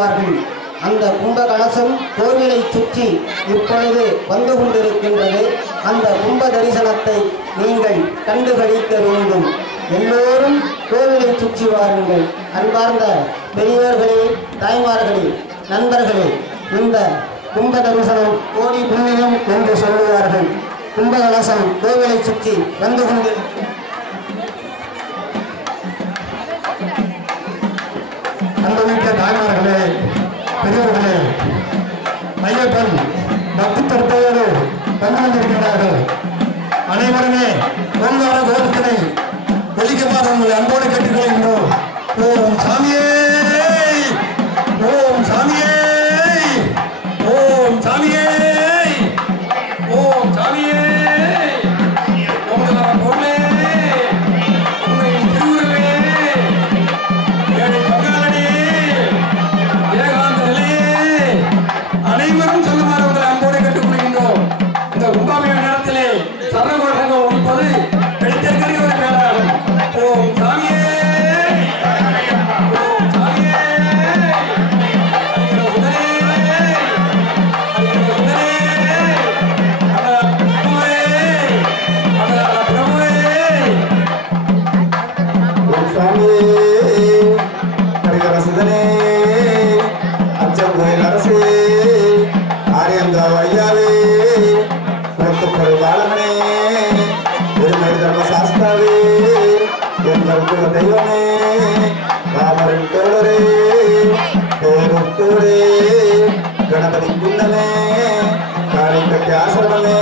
சொல்லுவார்கள். அந்த கும்ப கலசம் கோவிலை சுற்றி இப்பொழுது வந்து கொண்டிருக்கின்றது. அந்த கும்ப தரிசனத்தை நீங்கள் கண்டுகளிக்க வேண்டும். எல்லோரும் கோவிலை சுற்றி வாருங்கள். அன்பார்ந்த பெரியவர்களே, தாய்மார்களே, நண்பர்களே, இந்த கும்ப தரிசனம் கோடி புண்ணியம் என்று சொல்லுவார்கள். கும்ப கலசம் கோவிலை சுற்றி வந்து கொண்டு அன்புமிக்க தாய்மார்களே, பெரியவர்களே, ஐயப்பன் பக்தி தற்போது வந்து கொண்டிருக்கிறார்கள். அனைவருமே ஓங்கார கோபத்தினை ஒலிக்கமாக உங்களை அன்போடு கேட்டுக்கொள்கின்றோம். ஓம் சாமியே, ஓம் சாமியே, ஓம் சாமியே, ஓம் சாமியே, ஓங்கார கோபமே, உன்னை திருவுருவே, ஏழை பங்காளனே, ஏகாந்தலே, அனைவரும் சொல்லுமாறு உங்களை அன்போடு கேட்டுக்கொள்கின்றோம். இந்த கும்பாபிஷேக நேரத்திலே சரணகோஷங்கள் ஒழிப்பது வெளித்தேற்கரிய ஒரு பேராகும். ஓம் சாமியே, ஓம் சாமியே, ஹரிகரசுதனே, அச்சங்கோயில் அரசே, ஆரியங்கா வையாவே, புறத்துப்பொரு பாலனே, பெருமை தர்ம சாஸ்தாவே, எங்கள் குல தெய்வமே, ராமரின் தோழரே, பேருத்தூரே, கணபதி குன்னமே, காளிக்கட்டி ஆசிரமமே,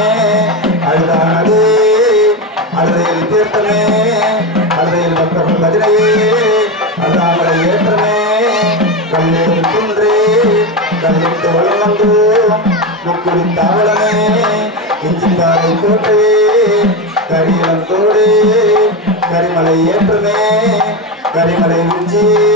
அழுதானதே, அழுதையில் தீர்த்தமே, அழுதையில் பக்தர்கள் பஜனையே, அல்லாமலை ஏற்றமே, கல்லூர் குன்றே, கல்லிட்டு வளம் வந்து முக்குடி தாவளமே, இஞ்சிப்பாறை கோட்டையே, கரியலம் தோடே, கரிமலை ஏற்றமே, கரிமலை உஞ்சியே,